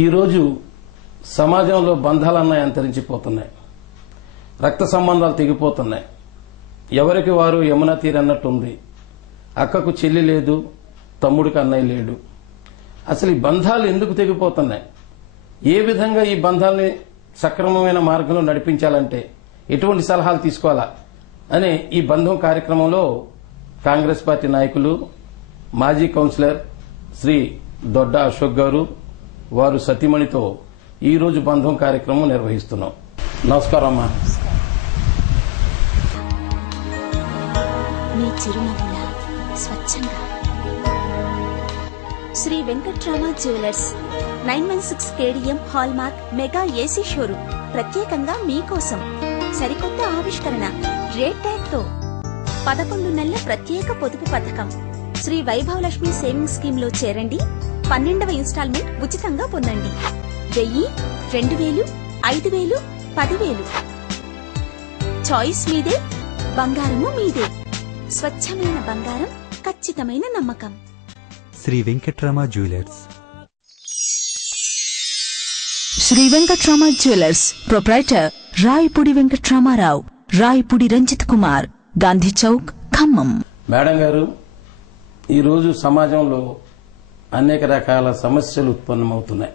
ఈరోజు సమాజంలో బంధాలన్నీ అంతరించిపోతున్నాయి. రక్త సంబంధాలు తెగిపోతున్నాయి. ఎవరికి వారు యమునా తీరన్నట్టుంది. అక్కకు చెల్లి లేదు, తమ్ముడికి అన్నయ్య లేడు. అసలు ఈ బంధాలు ఎందుకు తెగిపోతున్నాయి? ఏ విధంగా ఈ బంధాలని సక్రమమైన మార్గంలో నడిపించాలంటే ఎటువంటి సలహాలు తీసుకోవాలా అనే ఈ బంధం కార్యక్రమంలో కాంగ్రెస్ పార్టీ నాయకులు మాజీ కౌన్సిలర్ శ్రీ దొడ్డ అశోక్ గారు వారు సతీమణితో ఈ రోజు బంధం కార్యక్రమం నిర్వహిస్తున్నాం. నమస్కారం అమ్మా. మీ చిరునవ్వుల స్వచ్ఛంగా Shri Venkatrama jewellers 916 KDM hallmark mega AC showroom ప్రత్యేకంగా మీకోసం సరికొత్త ఆవిష్కరణ రేట్ ట్యాగ్ తో 11 నెలల ప్రత్యేక పొదుపు పథకం శ్రీ వైభవ్ లక్ష్మి సేవింగ్ స్కీమ్ లో చేరండి. 12వ ఇన్స్టాల్మెంట్ ఉచితంగా పొందండి. 1000, 2000, 5000, 10,000 చాయిస్ మీదే, బంగారము మీదే. స్వచ్ఛమైన బంగారం, ఖచ్చితమైన నమ్మకం. Shri Venkatrama jewellers. Shri Venkatrama jewellers proprietor Rayapudi Venkatramarao, Rayapudi Ranjith Kumar, Gandhi Chowk, Khammam. Madam గారు, ఈరోజు సమాజంలో అనేక రకాల సమస్యలు ఉత్పన్నమవుతున్నాయి.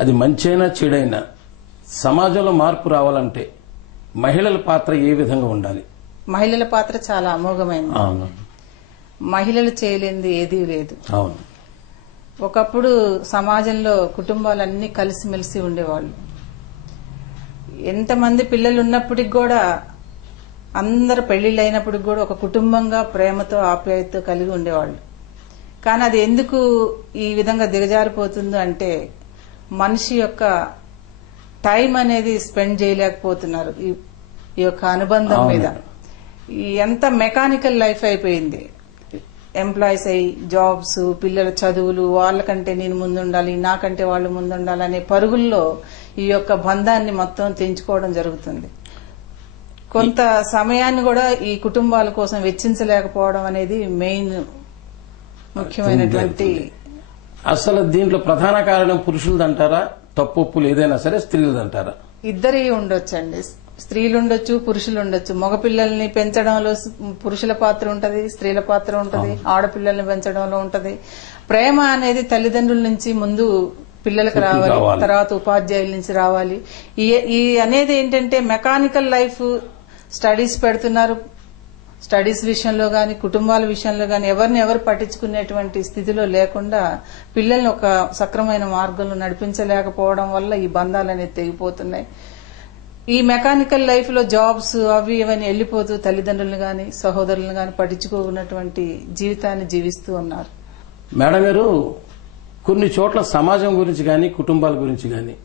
అది మంచైనా చెడైనా సమాజంలో మార్పు రావాలంటే మహిళల పాత్ర ఏ విధంగా ఉండాలి? మహిళల పాత్ర చాలా అమోఘమైంది. అవును, మహిళలు చేయలేనిది ఏదీ లేదు. అవును. ఒకప్పుడు సమాజంలో కుటుంబాలన్నీ కలిసిమెలిసి ఉండేవాళ్ళు. ఎంతమంది పిల్లలు ఉన్నప్పటికి కూడా, అందరు పెళ్లిళ్ళు అయినప్పటికి కూడా ఒక కుటుంబంగా ప్రేమతో ఆప్యాయతతో కలిగి ఉండేవాళ్ళు. కానీ అది ఎందుకు ఈ విధంగా దిగజారిపోతుందో అంటే మనిషి యొక్క టైం అనేది స్పెండ్ చేయలేకపోతున్నారు ఈ యొక్క అనుబంధం మీద. ఎంత మెకానికల్ లైఫ్ అయిపోయింది. ఎంప్లాయీస్ అయ్యి జాబ్స్, పిల్లల చదువులు, వాళ్ళకంటే నేను ముందుండాలి, నాకంటే వాళ్ళు ముందుండాలి అనే పరుగుల్లో ఈ యొక్క బంధాన్ని మొత్తం తెంచుకోవడం జరుగుతుంది. కొంత సమయాన్ని కూడా ఈ కుటుంబాల కోసం వెచ్చించలేకపోవడం అనేది మెయిన్ ముఖ్యమైనటువంటి. అసలు దీంట్లో ప్రధాన కారణం పురుషులదంటారా, తప్పులు ఏదైనా సరే స్త్రీలదంటారా? ఇద్దరి ఉండొచ్చండి. స్త్రీలు ఉండొచ్చు, పురుషులు ఉండొచ్చు. మగపిల్లల్ని పెంచడంలో పురుషుల పాత్ర ఉంటది, స్త్రీల పాత్ర ఉంటది, ఆడపిల్లల్ని పెంచడంలో ఉంటది. ప్రేమ అనేది తల్లిదండ్రుల నుంచి ముందు పిల్లలకు రావాలి, తర్వాత ఉపాధ్యాయుల నుంచి రావాలి. ఈ అనేది ఏంటంటే మెకానికల్ లైఫ్. స్టడీస్ పెడుతున్నారు. స్టడీస్ విషయంలో గాని, కుటుంబాల విషయంలో గాని ఎవరిని ఎవరు పట్టించుకునేటువంటి స్థితిలో లేకుండా పిల్లల్ని ఒక సక్రమైన మార్గంలో నడిపించలేకపోవడం వల్ల ఈ బంధాలు అనేది తెగిపోతున్నాయి. ఈ మెకానికల్ లైఫ్ లో జాబ్స్ అవి ఇవన్నీ వెళ్లిపోతూ తల్లిదండ్రులను గాని, సహోదరులను గాని పట్టించుకోకున్నటువంటి జీవితాన్ని జీవిస్తూ ఉన్నారు. మేడం గారు, కొన్ని చోట్ల సమాజం గురించి గాని, కుటుంబాల గురించి గాని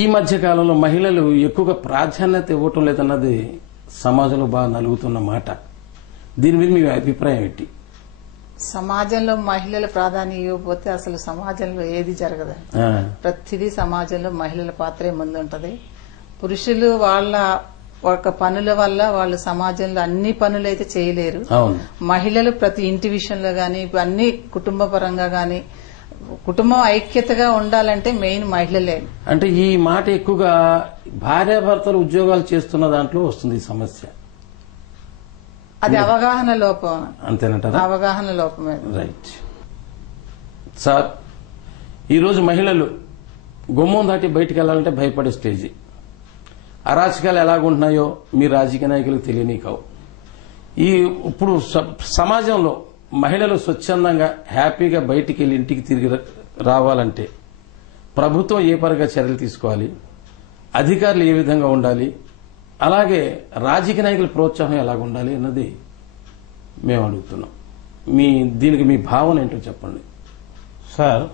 ఈ మధ్య కాలంలో మహిళలు ఎక్కువగా ప్రాధాన్యత ఇవ్వటం లేదన్నది సమాజంలో బాగా నలుగుతున్న మాట. దీని మీద మీ అభిప్రాయం ఏంటి? సమాజంలో మహిళల ప్రాధాన్యం ఇవ్వకపోతే అసలు సమాజంలో ఏది జరగదు. ప్రతిదీ సమాజంలో మహిళల పాత్రే ముందుంటది. పురుషులు వాళ్ళ ఒక పనుల వల్ల వాళ్ళు సమాజంలో అన్ని పనులు అయితే చేయలేరు. మహిళలు ప్రతి ఇంటి విషయంలో గాని, అన్ని కుటుంబ పరంగా గాని, కుటుంబం ఐక్యతగా ఉండాలంటే మెయిన్ మహిళలే. అంటే ఈ మాట ఎక్కువగా భార్యాభర్తలు ఉద్యోగాలు చేస్తున్న దాంట్లో వస్తుంది ఈ సమస్య. అది అవగాహన లోపం. అంతేనంటారా? అవగాహన లోపమే. రైట్ సార్, ఈరోజు మహిళలు గుమ్మం దాటి బయటికి వెళ్లాలంటే భయపడే స్టేజీ. అరాచకాలు ఎలాగుంటున్నాయో మీ రాజకీయ నాయకులకు తెలియని కావు. ఇప్పుడు సమాజంలో మహిళలు స్వచ్ఛందంగా హ్యాపీగా బయటికి వెళ్లి ఇంటికి తిరిగి రావాలంటే ప్రభుత్వం ఏ పరంగా చర్యలు తీసుకోవాలి, అధికారులు ఏ విధంగా ఉండాలి, అలాగే రాజకీయ నాయకుల ప్రోత్సాహం ఎలాగ ఉండాలి అన్నది మేము అడుగుతున్నాం. దీనికి మీ భావన ఏంటో చెప్పండి. సార్,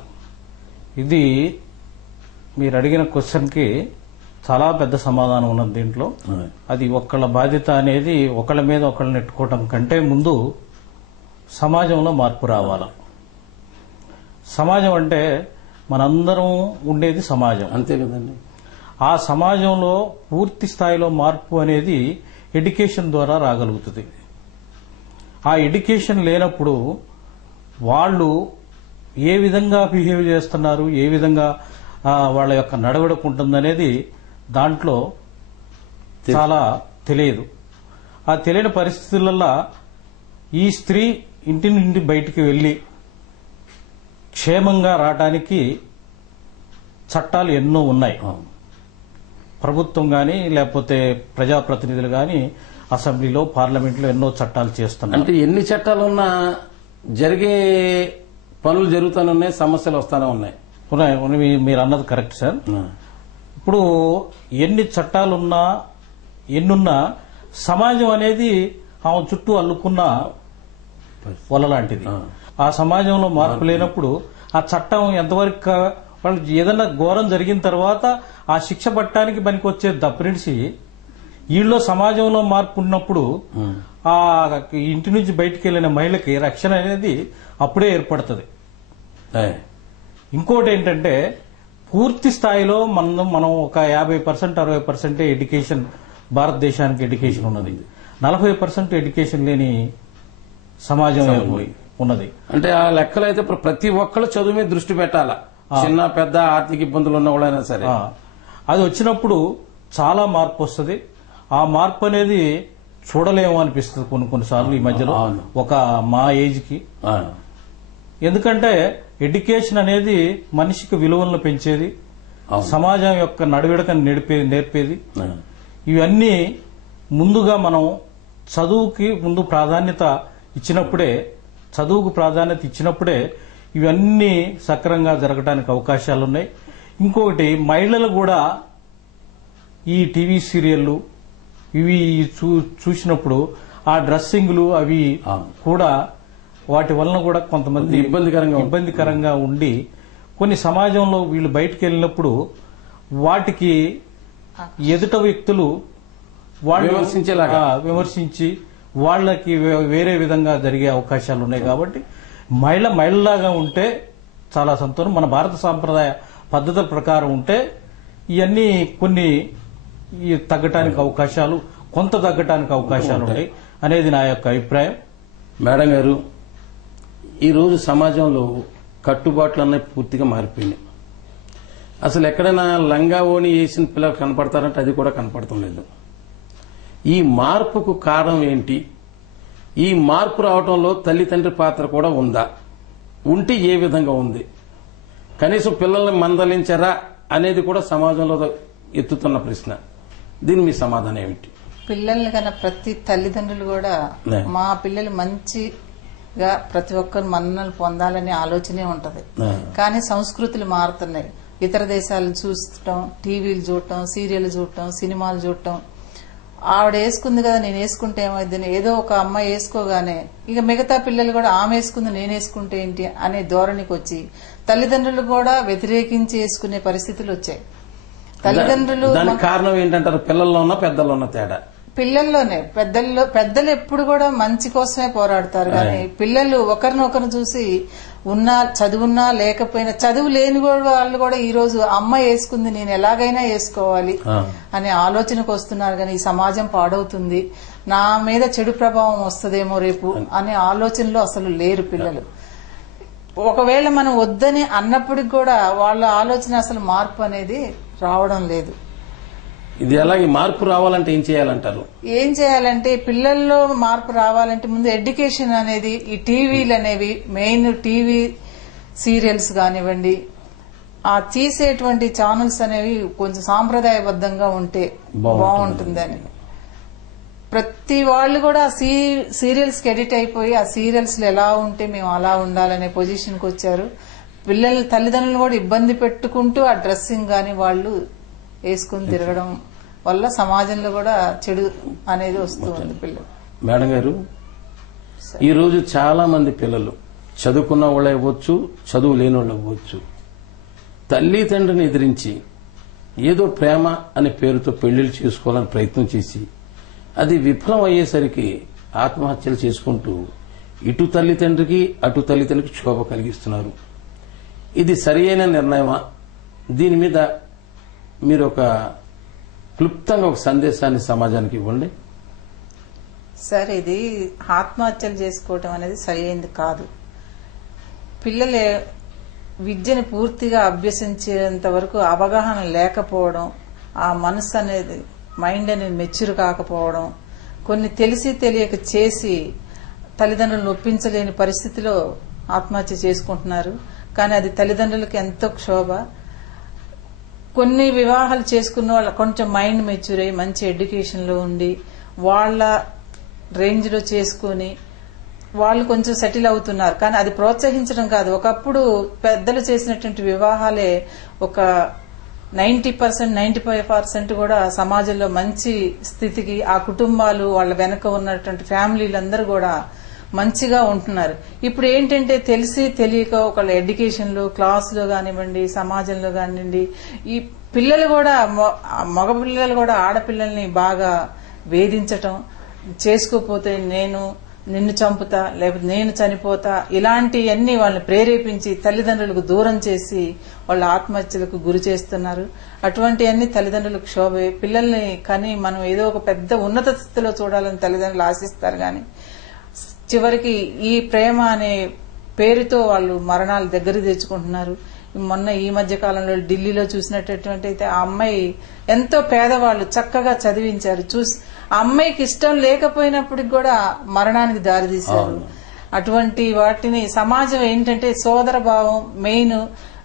ఇది మీరు అడిగిన క్వశ్చన్కి చాలా పెద్ద సమాధానం ఉన్నది దీంట్లో. అది ఒక్కళ్ళ బాధ్యత అనేది ఒకళ్ళ మీద ఒకళ్ళు నెట్టుకోవటం కంటే ముందు సమాజంలో మార్పు రావాలి. సమాజం అంటే మనందరం ఉండేది సమాజం, అంతే కదండి. ఆ సమాజంలో పూర్తి స్థాయిలో మార్పు అనేది ఎడ్యుకేషన్ ద్వారా రాగలుగుతుంది. ఆ ఎడ్యుకేషన్ లేనప్పుడు వాళ్ళు ఏ విధంగా బిహేవ్ చేస్తున్నారు, ఏ విధంగా వాళ్ళ యొక్క నడవడిక ఉంటుందనేది దాంట్లో చాలా తెలియదు. ఆ తెలియని పరిస్థితులలో ఈ స్త్రీ ఇంటి నుండి బయటికి వెళ్లి క్షేమంగా రావడానికి చట్టాలు ఎన్నో ఉన్నాయి. ప్రభుత్వం గాని లేకపోతే ప్రజాప్రతినిధులు గాని అసెంబ్లీలో పార్లమెంట్లో ఎన్నో చట్టాలు చేస్తున్నారు. అంటే ఎన్ని చట్టాలున్నా జరిగే పనులు జరుగుతూనే ఉన్నాయి, సమస్యలు వస్తూనే ఉన్నాయి. మీరు అన్నది కరెక్ట్ సార్. ఇప్పుడు ఎన్ని చట్టాలున్నా ఎన్నున్నా సమాజం అనేది ఆమె చుట్టూ అల్లుకున్న వల లాంటిది. ఆ సమాజంలో మార్పు లేనప్పుడు ఆ చట్టం ఎంతవరకు వాళ్ళు ఏదైనా ఘోరం జరిగిన తర్వాత ఆ శిక్ష పట్టడానికి పనికి వచ్చేది తప్పనిసి వీళ్ళలో సమాజంలో మార్పు ఉన్నప్పుడు ఆ ఇంటి నుంచి బయటికి వెళ్లిన మహిళకి రక్షణ అనేది అప్పుడే ఏర్పడుతుంది. ఇంకోటి ఏంటంటే పూర్తి స్థాయిలో మనం ఒక 50% 60% ఎడ్యుకేషన్, భారతదేశానికి ఎడ్యుకేషన్ ఉన్నది. 40% ఎడ్యుకేషన్ లేని సమాజం ఉన్నది. అంటే ఆ లెక్కలు అయితే ప్రతి ఒక్కళ్ళు చదువు మీద దృష్టి పెట్టాలా, చిన్న పెద్ద ఆర్థిక ఇబ్బందులు ఉన్న వాళ్ళైనా సరే. అది వచ్చినప్పుడు చాలా మార్పు వస్తుంది. ఆ మార్పు అనేది చూడలేము అనిపిస్తుంది కొన్నిసార్లు ఈ మధ్యలో ఒక మా ఏజ్ కి. ఎందుకంటే ఎడ్యుకేషన్ అనేది మనిషికి విలువలను పెంచేది, సమాజం యొక్క నడవడికను నేర్పేది. ఇవన్నీ ముందుగా మనం చదువుకు ప్రాధాన్యత ఇచ్చినప్పుడే ఇవన్నీ సక్రమంగా జరగడానికి అవకాశాలున్నాయి. ఇంకొకటి మహిళలు కూడా ఈ టీవీ సీరియళ్లు ఇవి చూసినప్పుడు ఆ డ్రెస్సింగ్లు అవి కూడా వాటి వలన కూడా కొంతమంది ఇబ్బందికరంగా ఉండి కొన్ని సమాజంలో వీళ్ళు బయటకు వెళ్ళినప్పుడు వాటికి ఎదుట వ్యక్తులు వాళ్ళు విమర్శించి వాళ్ళకి వేరే విధంగా జరిగే అవకాశాలు ఉన్నాయి. కాబట్టి మహిళలాగా ఉంటే చాలా సంతోషం. మన భారత సాంప్రదాయ పద్ధతుల ప్రకారం ఉంటే ఇవన్నీ కొన్ని తగ్గటానికి అవకాశాలు, కొంత తగ్గటానికి అవకాశాలు ఉన్నాయి అనేది నా యొక్క అభిప్రాయం. మేడం గారు, ఈరోజు సమాజంలో కట్టుబాట్లు అన్నీ పూర్తిగా మారిపోయినాయి. అసలు ఎక్కడైనా లంగా ఓణి వేసిన పిల్లలు కనపడతారంటే అది కూడా కనపడటం లేదు. ఈ మార్పుకు కారణం ఏంటి? ఈ మార్పు రావడంలో తల్లిదండ్రి పాత్ర కూడా ఉందా? ఉంటే ఏ విధంగా ఉంది? కనీసం పిల్లల్ని మందలించరా అనేది కూడా సమాజంలో ఎత్తుతున్న ప్రశ్న. దీని మీ సమాధానం ఏమిటి? పిల్లల్ని కన్నా ప్రతి తల్లిదండ్రులు కూడా మా పిల్లలు మంచిగా ప్రతి ఒక్కరు మన్ననలు పొందాలనే ఆలోచనే ఉంటది. కానీ సంస్కృతులు మారుతున్నాయి. ఇతర దేశాలు చూడటం, టీవీలు చూడటం, సీరియల్ చూడటం, సినిమాలు చూడటం. ఆవిడ వేసుకుంది కదా నేను వేసుకుంటే ఏమైందని ఏదో ఒక అమ్మాయి వేసుకోగానే ఇక మిగతా పిల్లలు కూడా ఆమె వేసుకుంది నేను వేసుకుంటే ఏంటి అనే ధోరణికి వచ్చి తల్లిదండ్రులు కూడా వ్యతిరేకించి వేసుకునే పరిస్థితులు వచ్చాయి. తల్లిదండ్రులు దానికి కారణం ఏంటంటారు? పిల్లల్లో ఉన్న పెద్దల్లో ఉన్న తేడా పిల్లల్లోనే. పెద్దలు ఎప్పుడు కూడా మంచి కోసమే పోరాడతారు, కానీ పిల్లలు ఒకరినొకరు చూసి చదువున్నా లేకపోయినా చదువు లేని వాళ్ళు కూడా ఈ రోజు అమ్మాయి వేసుకుంది నేను ఎలాగైనా వేసుకోవాలి అనే ఆలోచనకు వస్తున్నారు. కానీ ఈ సమాజం పాడవుతుంది, నా మీద చెడు ప్రభావం వస్తుందేమో రేపు అనే ఆలోచనలో అసలు లేరు పిల్లలు. ఒకవేళ మనం వద్దని అన్నప్పటికి కూడా వాళ్ళ ఆలోచన అసలు మార్పు అనేది రావడం లేదు. ఇది ఎలాగే మార్పు రావాలంటే ఏం చేయాలంటారు? ఏం చేయాలంటే పిల్లల్లో మార్పు రావాలంటే ముందు ఎడ్యుకేషన్ అనేది, ఈ టీవీలు అనేవి మెయిన్ టీవీ సీరియల్స్ కానివ్వండి, ఆ తీసేటువంటి ఛానల్స్ అనేవి కొంచెం సాంప్రదాయబద్ధంగా ఉంటే బాగుంటుందని ప్రతి వాళ్ళు కూడా సీరియల్స్ కి ఎడిట్ అయిపోయి ఆ సీరియల్స్ లో ఎలా ఉంటే మేము అలా ఉండాలనే పొజిషన్ కి వచ్చారు. పిల్లలు తల్లిదండ్రులు కూడా ఇబ్బంది పెట్టుకుంటూ ఆ డ్రెస్సింగ్ గాని వాళ్ళు వేసుకుని తిరగడం వల్ల సమాజంలో కూడా చెడు అనేది వస్తుంది పిల్లలు. మేడం గారు, ఈరోజు చాలా మంది పిల్లలు చదువుకున్న వాళ్ళు అవ్వచ్చు, చదువు లేని వాళ్ళు అవ్వచ్చు, తల్లిదండ్రిని ఎదిరించి ఏదో ప్రేమ అనే పేరుతో పెళ్లిళ్ళు చేసుకోవాలని ప్రయత్నం చేసి అది విఫలం అయ్యేసరికి ఆత్మహత్యలు చేసుకుంటూ ఇటు తల్లిదండ్రికి అటు తల్లిదండ్రికి క్షోభ కలిగిస్తున్నారు. ఇది సరియైన నిర్ణయమా? దీని మీద మీరు ఒక క్లుప్తంగా ఒక సందేశాన్ని సమాజానికి ఇవ్వండి. సార్, ఇది ఆత్మహత్యలు చేసుకోవటం అనేది సరైనది కాదు. పిల్లలు విద్యను పూర్తిగా అభ్యసించేంత వరకు అవగాహన లేకపోవడం, ఆ మనసు అనేది మైండ్ అనేది మెచ్యూర్ కాకపోవడం, కొన్ని తెలిసి తెలియక చేసి తల్లిదండ్రులను ఒప్పించలేని పరిస్థితిలో ఆత్మహత్య చేసుకుంటున్నారు. కానీ అది తల్లిదండ్రులకు ఎంతో క్షోభ. కొన్ని వివాహాలు చేసుకున్న వాళ్ళు కొంచెం మైండ్ మెచ్యూర్ అయ్యి మంచి ఎడ్యుకేషన్లో ఉండి వాళ్ళ రేంజ్లో చేసుకుని వాళ్ళు కొంచెం సెటిల్ అవుతున్నారు. కానీ అది ప్రోత్సహించడం కాదు. ఒకప్పుడు పెద్దలు చేసినటువంటి వివాహాలే ఒక 90%, 95% కూడా సమాజంలో మంచి స్థితికి ఆ కుటుంబాలు వాళ్ళ వెనక ఉన్నటువంటి ఫ్యామిలీలందరూ కూడా మంచిగా ఉంటున్నారు. ఇప్పుడు ఏంటంటే తెలిసి తెలియక ఒకళ్ళ ఎడ్యుకేషన్లో క్లాసులో కానివ్వండి, సమాజంలో కానివ్వండి, ఈ పిల్లలు కూడా మగ పిల్లలు కూడా ఆడపిల్లల్ని బాగా వేధించటం, చేసుకోపోతే నిన్ను చంపుతా, లేకపోతే నేను చనిపోతా, ఇలాంటివన్నీ వాళ్ళని ప్రేరేపించి తల్లిదండ్రులకు దూరం చేసి వాళ్ళ ఆత్మహత్యలకు గురి చేస్తున్నారు. అటువంటివన్నీ తల్లిదండ్రులకు క్షోభే. పిల్లల్ని కానీ మనం ఏదో ఒక పెద్ద ఉన్నత స్థితిలో చూడాలని తల్లిదండ్రులు ఆశిస్తారు. కానీ చివరికి ఈ ప్రేమ అనే పేరుతో వాళ్ళు మరణాలు దగ్గర తెచ్చుకుంటున్నారు. మొన్న ఈ మధ్య కాలంలో ఢిల్లీలో చూసినటువంటి అయితే ఆ అమ్మాయి ఎంతో పేదవాళ్ళు చక్కగా చదివించారు. ఆ అమ్మాయికి ఇష్టం లేకపోయినప్పటికి కూడా మరణానికి దారితీశారు. అటువంటి వాటిని సమాజం ఏంటంటే సోదర భావం మెయిన్.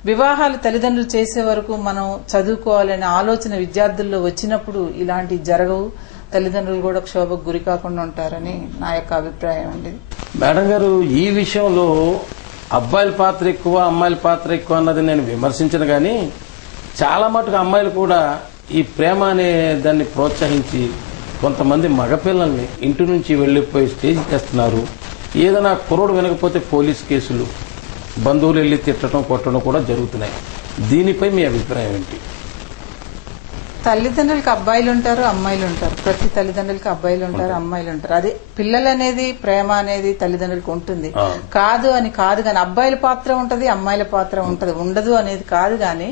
వివాహాలు తల్లిదండ్రులు చేసే వరకు మనం చదువుకోవాలనే ఆలోచన విద్యార్థుల్లో వచ్చినప్పుడు ఇలాంటివి జరగవు. తల్లిదండ్రులు కూడా క్షోభకు గురి కాకుండా ఉంటారని నా యొక్క అభిప్రాయం అండి. మేడం గారు, ఈ విషయంలో అబ్బాయిల పాత్ర ఎక్కువ, అమ్మాయిల పాత్ర ఎక్కువ అన్నది నేను విమర్శించను. కానీ చాలా మటుకు అమ్మాయిలు కూడా ఈ ప్రేమ అనే దాన్ని ప్రోత్సహించి కొంతమంది మగపిల్లల్ని ఇంటి నుంచి వెళ్లిపోయి స్టేజ్ చేస్తున్నారు. ఏదైనా కుర్రోడు వినకపోతే పోలీస్ కేసులు, బంధువులు వెళ్లి తిట్టడం కొట్టడం కూడా జరుగుతున్నాయి. దీనిపై మీ అభిప్రాయం ఏంటి? తల్లిదండ్రులకు అబ్బాయిలు ఉంటారు, అమ్మాయిలు ఉంటారు. ప్రతి తల్లిదండ్రులకి అబ్బాయిలు ఉంటారు, అమ్మాయిలు ఉంటారు. అదే పిల్లలు అనేది ప్రేమ అనేది తల్లిదండ్రులకు ఉంటుంది. కాదు అని కాదు కానీ అబ్బాయిల పాత్ర ఉంటది, అమ్మాయిల పాత్ర ఉంటది, ఉండదు అనేది కాదు. కానీ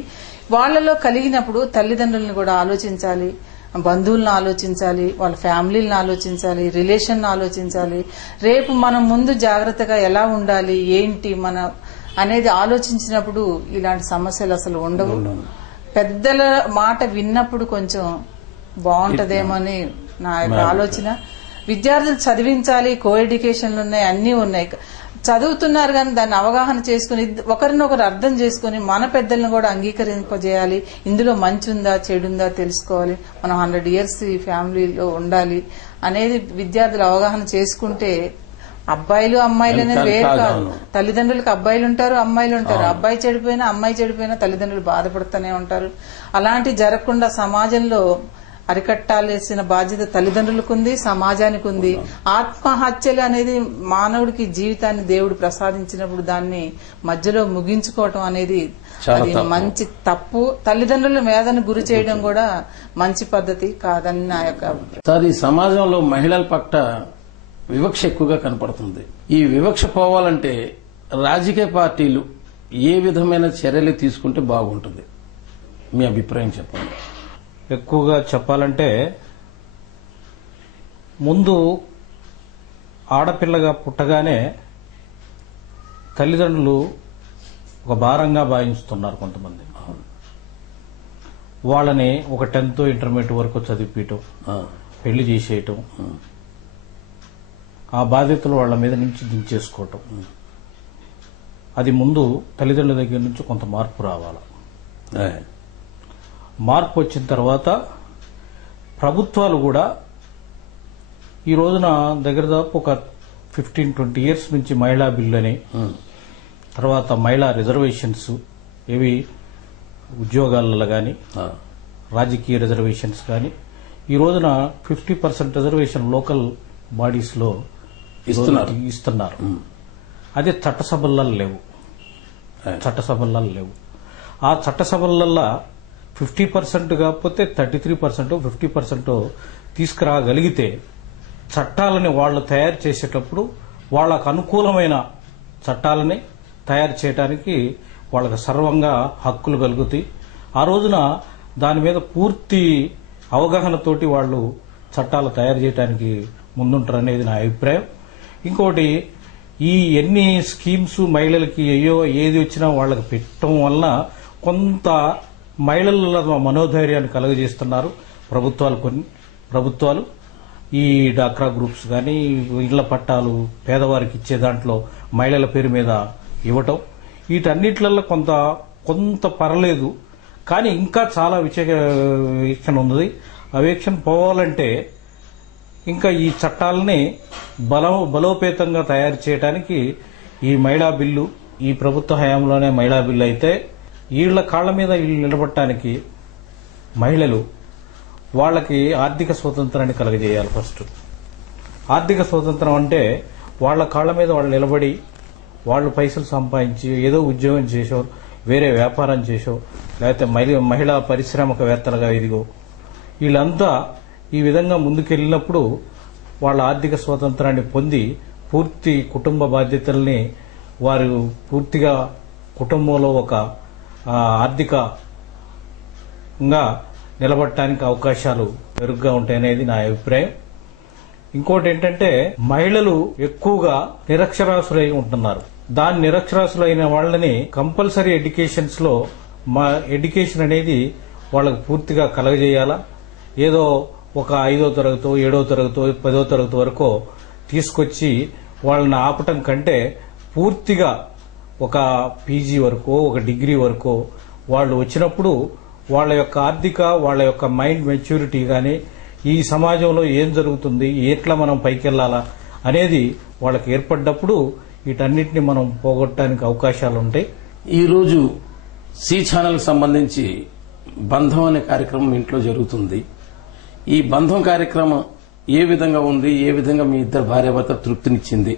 వాళ్లలో కలిగినప్పుడు తల్లిదండ్రులను కూడా ఆలోచించాలి, బంధువులను ఆలోచించాలి, వాళ్ళ ఫ్యామిలీలను ఆలోచించాలి, రిలేషన్ ఆలోచించాలి. రేపు మనం ముందు జాగ్రత్తగా ఎలా ఉండాలి, ఏంటి మన అనేది ఆలోచించినప్పుడు ఇలాంటి సమస్యలు అసలు ఉండవు. పెద్దల మాట విన్నప్పుడు కొంచెం బాగుంటదేమని నా యొక్క ఆలోచన. విద్యార్థులు చదివించాలి, కో ఎడ్యుకేషన్లు ఉన్నాయి, అన్నీ ఉన్నాయి. చదువుతున్నారు కానీ దాన్ని అవగాహన చేసుకుని ఒకరినొకరు అర్థం చేసుకుని మన పెద్దలను కూడా అంగీకరింపజేయాలి. ఇందులో మంచి ఉందా చెడుందా తెలుసుకోవాలి. మనం 100 years ఈ ఫ్యామిలీలో ఉండాలి అనేది విద్యార్థులు అవగాహన చేసుకుంటే అబ్బాయిలు అమ్మాయిలు అనేది వేరు కాదు. తల్లిదండ్రులకు అబ్బాయిలు ఉంటారు, అమ్మాయిలు ఉంటారు. అబ్బాయి చెడిపోయినా అమ్మాయి చెడిపోయినా తల్లిదండ్రులు బాధపడుతూనే ఉంటారు. అలాంటి జరగకుండా సమాజంలో అరికట్టాల్సిన బాధ్యత తల్లిదండ్రులకు ఉంది, సమాజానికి ఉంది. ఆత్మహత్యలు అనేది మానవుడికి జీవితాన్ని దేవుడు ప్రసాదించినప్పుడు దాన్ని మధ్యలో ముగించుకోవటం అనేది అది మంచి తప్పు. తల్లిదండ్రుల మేధను గురి చేయడం కూడా మంచి పద్ధతి కాదని నా యొక్క అభిప్రాయం. సార్, ఈ సమాజంలో మహిళల పట్ల వివక్ష ఎక్కువగా కనపడుతుంది. ఈ వివక్ష పోవాలంటే రాజకీయ పార్టీలు ఏ విధమైన చర్యలు తీసుకుంటే బాగుంటుంది? మీ అభిప్రాయం చెప్పండి. ఎక్కువగా చెప్పాలంటే ముందు ఆడపిల్లగా పుట్టగానే తల్లిదండ్రులు ఒక భారంగా భావిస్తున్నారు కొంతమంది. వాళ్ళని ఒక 10th ఇంటర్మీడియట్ వరకు చదివిపీయటం, పెళ్లి చేసేయటం, ఆ బాధ్యతలు వాళ్ళ మీద నుంచి దించేసుకోవటం. అది ముందు తల్లిదండ్రుల దగ్గర నుంచి కొంత మార్పు రావాలి. మార్పు వచ్చిన తర్వాత ప్రభుత్వాలు కూడా ఈ రోజున దగ్గర దాపు ఒక 15-20 years నుంచి మహిళా బిల్లు అని, తర్వాత మహిళా రిజర్వేషన్స్, ఏవి ఉద్యోగాలలో కానీ రాజకీయ రిజర్వేషన్స్ కానీ, ఈ రోజున 50% రిజర్వేషన్ లోకల్ బాడీస్ లో ఇస్తున్నారు. అదే చట్టసభల్లో లేవు. ఆ చట్టసభలల్లో 50% కాకపోతే 33%, 50% తీసుకురాగలిగితే చట్టాలని వాళ్ళు తయారు చేసేటప్పుడు వాళ్ళకు అనుకూలమైన చట్టాలని తయారు చేయడానికి వాళ్ళకి సర్వంగా హక్కులు కలుగుతాయి. ఆ రోజున దాని మీద పూర్తి అవగాహనతోటి వాళ్ళు చట్టాలు తయారు చేయడానికి ముందుంటారనేది నా అభిప్రాయం. ఇంకోటి, ఈ ఎన్ని స్కీమ్స్ మహిళలకి ఏది వచ్చినా వాళ్ళకి పెట్టడం వలన కొంత మహిళల మనోధైర్యాన్ని కలుగజేస్తున్నారు ప్రభుత్వాలు ఈ డాక్రా గ్రూప్స్ కానీ ఇళ్ల పట్టాలు పేదవారికి ఇచ్చే దాంట్లో మహిళల పేరు మీద ఇవ్వటం వీటన్నిట్లలో కొంత పర్లేదు. కానీ ఇంకా చాలా వీక్షణ ఉంది. ఆ వీక్షణ పోవాలంటే ఇంకా ఈ చట్టాలని బలోపేతంగా తయారు చేయడానికి ఈ మహిళా బిల్లు, ఈ ప్రభుత్వ హయాంలోనే మహిళా బిల్లు అయితే వీళ్ల కాళ్ల మీద వీళ్ళు నిలబడటానికి మహిళలు వాళ్ళకి ఆర్థిక స్వాతంత్రాన్ని కలగజేయాలి. ఫస్ట్ ఆర్థిక స్వాతంత్రం అంటే వాళ్ళ కాళ్ల మీద వాళ్ళు నిలబడి వాళ్ళు పైసలు సంపాదించి ఏదో ఉద్యోగం చేసో, వేరే వ్యాపారం చేసో, లేకపోతే మహిళా పరిశ్రామికవేత్తలుగా ఇదిగో వీళ్ళంతా ఈ విధంగా ముందుకెళ్లినప్పుడు వాళ్ళ ఆర్థిక స్వాతంత్రాన్ని పొంది పూర్తి కుటుంబ బాధ్యతల్ని వారు పూర్తిగా కుటుంబంలో ఒక ఆర్థికంగా నిలబడటానికి అవకాశాలు మెరుగ్గా ఉంటాయనేది నా అభిప్రాయం. ఇంకోటి ఏంటంటే మహిళలు ఎక్కువగా నిరక్షరాస్యులై ఉంటున్నారు. దాని నిరక్షరాస్యులైన వాళ్ళని కంపల్సరీ ఎడ్యుకేషన్స్ లో ఎడ్యుకేషన్ అనేది వాళ్ళకు పూర్తిగా కలగజేయాలా. ఏదో ఒక 5వ తరగతో 7వ తరగతో 10వ తరగతి వరకు తీసుకొచ్చి వాళ్ళని ఆపటం కంటే పూర్తిగా ఒక పీజీ వరకు ఒక డిగ్రీ వరకు వాళ్ళు వచ్చినప్పుడు వాళ్ళ యొక్క వాళ్ళ యొక్క మైండ్ మెచ్యూరిటీ కానీ ఈ సమాజంలో ఏం జరుగుతుంది, ఎట్లా మనం పైకెళ్లాలా అనేది వాళ్ళకి ఏర్పడ్డప్పుడు వీటన్నిటిని మనం పోగొట్టడానికి అవకాశాలు ఉంటాయి. ఈరోజు సి ఛానల్ సంబంధించి బంధం అనే కార్యక్రమం ఇంట్లో జరుగుతుంది. ఈ బంధం కార్యక్రమం ఏ విధంగా ఉంది, ఏ విధంగా మీ ఇద్దరు భార్యాభర్త తృప్తినిచ్చింది,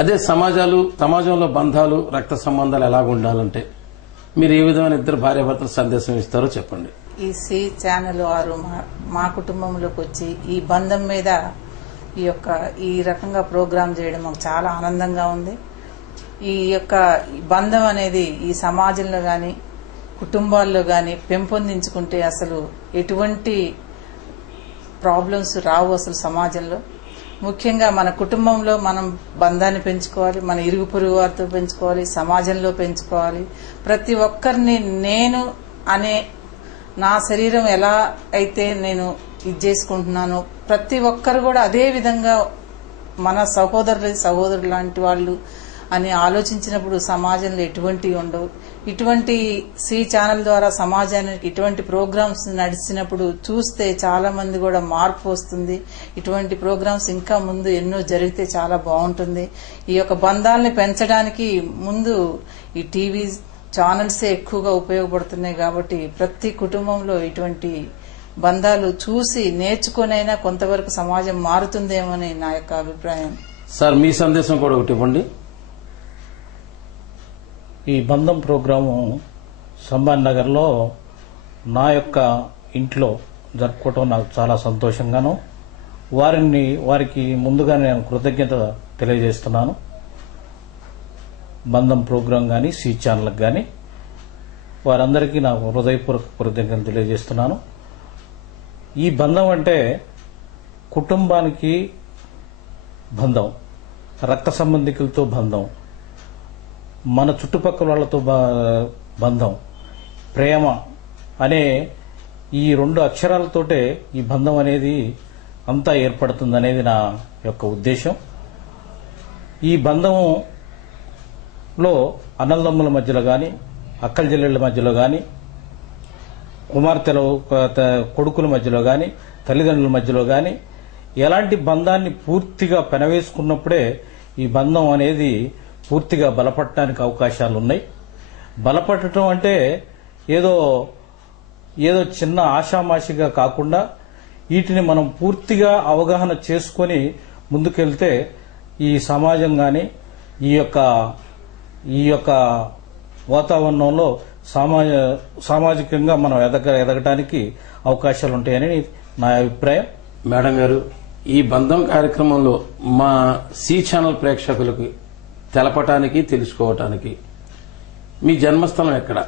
అదే సమాజంలో బంధాలు రక్త సంబంధాలు ఎలాగ ఉండాలంటే మీరు ఏ విధమైన ఇద్దరు భార్యాభర్తలు సందేశం ఇస్తారో చెప్పండి. ఈ సి ఛానల్ వారు మా కుటుంబంలోకి వచ్చి ఈ బంధం మీద ఈ రకంగా ప్రోగ్రాం చేయడం మాకు చాలా ఆనందంగా ఉంది. ఈ బంధం అనేది ఈ సమాజంలో గాని కుటుంబాల్లో గాని పెంపొందించుకుంటే అసలు ఎటువంటి ప్రాబ్లమ్స్ రావు అసలు సమాజంలో. ముఖ్యంగా మన కుటుంబంలో మనం బంధాన్ని పెంచుకోవాలి, మన ఇరుగు పొరుగు వారితో పెంచుకోవాలి, సమాజంలో పెంచుకోవాలి. ప్రతి ఒక్కరిని నేను అనే నా శరీరం ఎలా అయితే నేను ఇది చేసుకుంటున్నానో ప్రతి ఒక్కరు కూడా అదే విధంగా మన సహోదరులు లాంటి వాళ్ళు అని ఆలోచించినప్పుడు సమాజంలో ఎటువంటివి ఉండవు. ఇటువంటి సి ఛానల్ ద్వారా సమాజానికి ఇటువంటి ప్రోగ్రామ్స్ నడిచినప్పుడు చూస్తే చాలా మంది కూడా మార్పు వస్తుంది. ఇటువంటి ప్రోగ్రామ్స్ ఇంకా ముందు ఎన్నో జరిగితే చాలా బాగుంటుంది. ఈ బంధాలని పెంచడానికి ముందు ఈ టీవీ ఛానల్సే ఎక్కువగా ఉపయోగపడుతున్నాయి. కాబట్టి ప్రతి కుటుంబంలో ఇటువంటి బంధాలు చూసి నేర్చుకునైనా కొంతవరకు సమాజం మారుతుందేమోని నా యొక్క అభిప్రాయం. సార్ మీ సందేశం కూడా ఒకటి ఇవ్వండి. ఈ బంధం ప్రోగ్రాము సంబాన్ నగర్లో నా యొక్క ఇంట్లో జరుపుకోవటం నాకు చాలా సంతోషంగాను, వారికి ముందుగా నేను కృతజ్ఞత తెలియజేస్తున్నాను. బంధం ప్రోగ్రాం కానీ సి ఛానల్కి కానీ వారందరికీ నాకు హృదయపూర్వక కృతజ్ఞతలు తెలియజేస్తున్నాను. ఈ బంధం అంటే కుటుంబానికి బంధం, రక్త సంబంధికులతో బంధం, మన చుట్టుపక్కల వాళ్లతో బంధం, ప్రేమ అనే ఈ 2 అక్షరాలతోటే ఈ బంధం అనేది అంతా ఏర్పడుతుందనేది నా యొక్క ఉద్దేశం. ఈ బంధంలో అన్నదమ్ముల మధ్యలో గాని, అక్కల చెల్లెళ్ల మధ్యలో గాని, కుమార్తెల కొడుకుల మధ్యలో గాని, తల్లిదండ్రుల మధ్యలో గాని ఎలాంటి బంధాన్ని పూర్తిగా పెనవేసుకున్నప్పుడే ఈ బంధం అనేది పూర్తిగా బలపడటానికి అవకాశాలు ఉన్నాయి. బలపడటం అంటే ఏదో చిన్న ఆషామాషిగా కాకుండా వీటిని మనం పూర్తిగా అవగాహన చేసుకొని ముందుకెళ్తే ఈ సమాజం గాని ఈ యొక్క వాతావరణంలో సామాజికంగా మనం ఎదగటానికి అవకాశాలు ఉంటాయని నా అభిప్రాయం. మేడం గారు, ఈ బంధం కార్యక్రమంలో మా సి ఛానల్ ప్రేక్షకులకు తెలపటానికి తెలుసుకోవటానికి మీ జన్మస్థలం ఎక్కడ?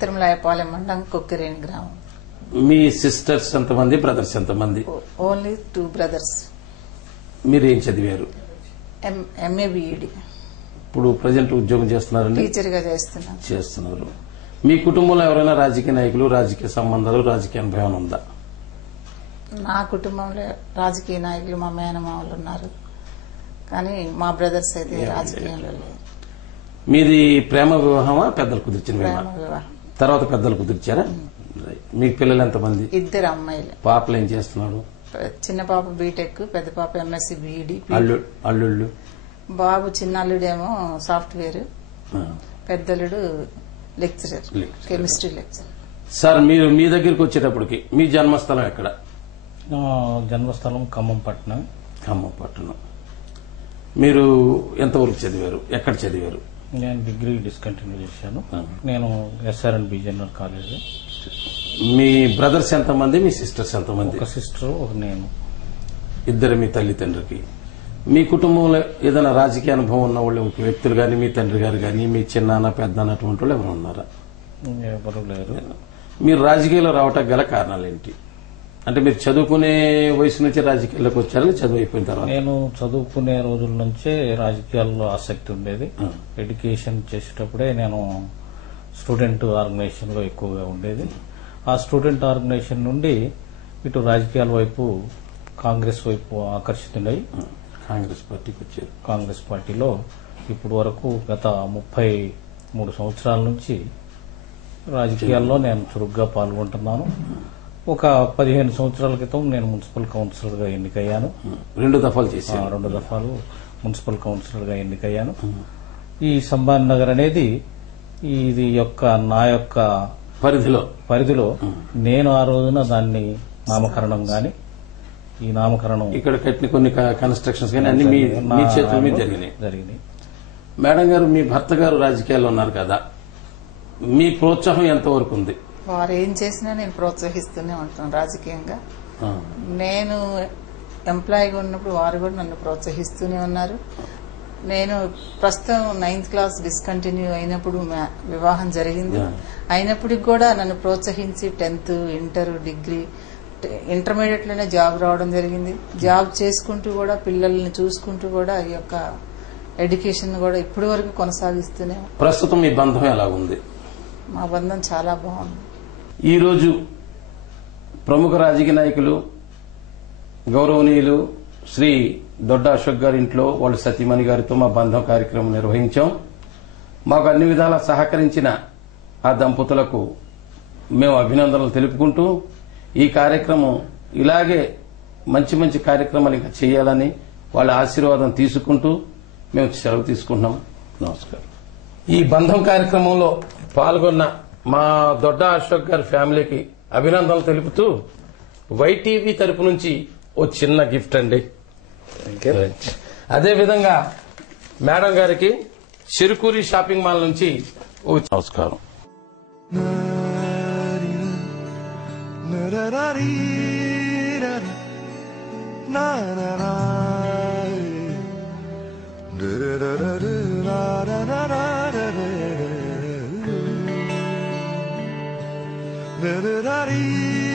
తిరుమలాయపాలెం మండలం కొక్కిరేణి గ్రామం. మీ సిస్టర్స్ ఎంతమంది, బ్రదర్స్ ఎంతమంది? Only 2 brothers. మీరేం చదివారు? ఎంఏ బిఈడి ఇప్పుడు ప్రజెంట్ ఉద్యోగం చేస్తున్నారండి? టీచర్ గా చేస్తున్నారు. మీ కుటుంబంలో ఎవరైనా రాజకీయ నాయకులు, రాజకీయ సంబంధాలు, రాజకీయ అనుభవం ఉందా? నా కుటుంబంలో రాజకీయ నాయకులు మా మేనమామలు ఉన్నారు, కానీ మా బ్రదర్స్ అయితే రాజకీయంలో లేరు. మీది ప్రేమ వివాహమా, పెద్దలు కుదిర్చిన ప్రేమ వివాహం. తర్వాత పెద్దలు కుదిర్చారా? మీకు పిల్లలు ఎంతమంది? 2 అమ్మాయిలు. పాపలు ఏం చేస్తున్నారు? చిన్న పాప బీటెక్, పెద్ద పాప ఎంఎస్సి బిఈడి. అల్లుళ్ళు? బాబు చిన్న అల్లుడేమో సాఫ్ట్వేర్, పెద్దలుడు లెక్చరర్, కెమిస్ట్రీ లెక్చరర్. సార్, మీరు మీ దగ్గరికి వచ్చేటప్పటికి మీ జన్మస్థలం ఎక్కడ? జన్మస్థలం ఖమ్మం పట్టణం. మీరు ఎంతవరకు చదివారు? ఎక్కడ చదివారు? నేను డిగ్రీ డిస్కంటిన్యూ చేశాను. నేను SRNB జనరల్ కాలేజ్. మీ బ్రదర్స్ ఎంతమంది, మీ సిస్టర్స్ ఎంతమంది? ఒక సిస్టర్, ఒక నేను. ఇద్దరు మీ తల్లిదండ్రులకి. మీ కుటుంబంలో ఏదైనా రాజకీయ అనుభవం ఉన్న వాళ్ళు వ్యక్తులు కానీ, మీ తండ్రి గారు కానీ, మీ చిన్నాన్న పెద్దనాన్న అటువంటి వాళ్ళు ఎవరు ఉన్నారా? ఎవరు లేరు. మీరు రాజకీయాల్లో రావటానికి గల కారణాలు ఏంటి? అంటే మీరు చదువుకునే వయసు నుంచి రాజకీయాల్లోకి వచ్చారని, చదువు అయిపోయిన తర్వాత? నేను చదువుకునే రోజుల నుంచే రాజకీయాల్లో ఆసక్తి ఉండేది. ఎడ్యుకేషన్ చేసేటప్పుడే నేను స్టూడెంట్ ఆర్గనైజేషన్ లో ఎక్కువగా ఉండేది. ఆ స్టూడెంట్ ఆర్గనైజేషన్ నుండి ఇటు రాజకీయాల వైపు, కాంగ్రెస్ వైపు ఆకర్షితులై కాంగ్రెస్ పార్టీకి వచ్చారు. కాంగ్రెస్ పార్టీలో ఇప్పుడు వరకు గత 33 సంవత్సరాల నుంచి రాజకీయాల్లో నేను చురుగ్గా పాల్గొంటున్నాను. ఒక 15 సంవత్సరాల క్రితం నేను మున్సిపల్ కౌన్సిలర్ గా ఎన్నికయ్యాను. 2 దఫాలు చేశాను. 2 దఫాలు మున్సిపల్ కౌన్సిలర్ గా ఎన్నికయ్యాను. ఈ సంబాన్ నగర్ అనేది ఇది నా యొక్క పరిధిలో నేను ఆ రోజున దాన్ని నామకరణం గాని, ఈ నామకరణం ఇక్కడ కట్టిన కొన్ని కన్స్ట్రక్షన్స్ కానీ అన్ని మీ చేతుల మీద జరిగినాయి. మేడం గారు, మీ భర్త గారు రాజకీయాల్లో ఉన్నారు కదా, మీ ప్రోత్సాహం ఎంతవరకు ఉంది? వారు ఏం చేసినా నేను ప్రోత్సహిస్తూనే ఉంటాను రాజకీయంగా. నేను ఎంప్లాయీగా ఉన్నప్పుడు వారు కూడా నన్ను ప్రోత్సహిస్తూనే ఉన్నారు. నేను ప్రస్తుతం 9th క్లాస్ డిస్కంటిన్యూ అయినప్పుడు వివాహం జరిగింది. అయినప్పటికి కూడా నన్ను ప్రోత్సహించి 10th, ఇంటర్, డిగ్రీ, ఇంటర్మీడియట్ లోనే జాబ్ రావడం జరిగింది. జాబ్ చేసుకుంటూ కూడా, పిల్లల్ని చూసుకుంటూ కూడా ఈ యొక్క ఎడ్యుకేషన్ కూడా ఇప్పటి వరకు కొనసాగిస్తూనే. ప్రస్తుతం మీ బంధం ఎలా ఉంది? మా బంధం చాలా బాగుంది. ఈరోజు ప్రముఖ రాజకీయ నాయకులు, గౌరవనీయులు శ్రీ దొడ్డ అశోక్ గారి ఇంట్లో వాళ్ళు సతీమణి గారితో మా బంధం కార్యక్రమం నిర్వహించాం. మాకు అన్ని విధాలా సహకరించిన ఆ దంపతులకు మేము అభినందనలు తెలుపుకుంటూ, ఈ కార్యక్రమం ఇలాగే మంచి మంచి కార్యక్రమాలు ఇంకా చేయాలని వాళ్ళ ఆశీర్వాదం తీసుకుంటూ మేము సెలవు తీసుకుంటున్నాం. నమస్కారం. ఈ బంధం కార్యక్రమంలో పాల్గొన్న మా దొడ్డ అశోక్ గారి ఫ్యామిలీకి అభినందనలు తెలుపుతూ వైటీవీ తరపు నుంచి ఓ చిన్న గిఫ్ట్ అండి. అదేవిధంగా మేడం గారికి చిరుకూరి షాపింగ్ మాల్ నుంచి ఓ నమస్కారం. Da da da dee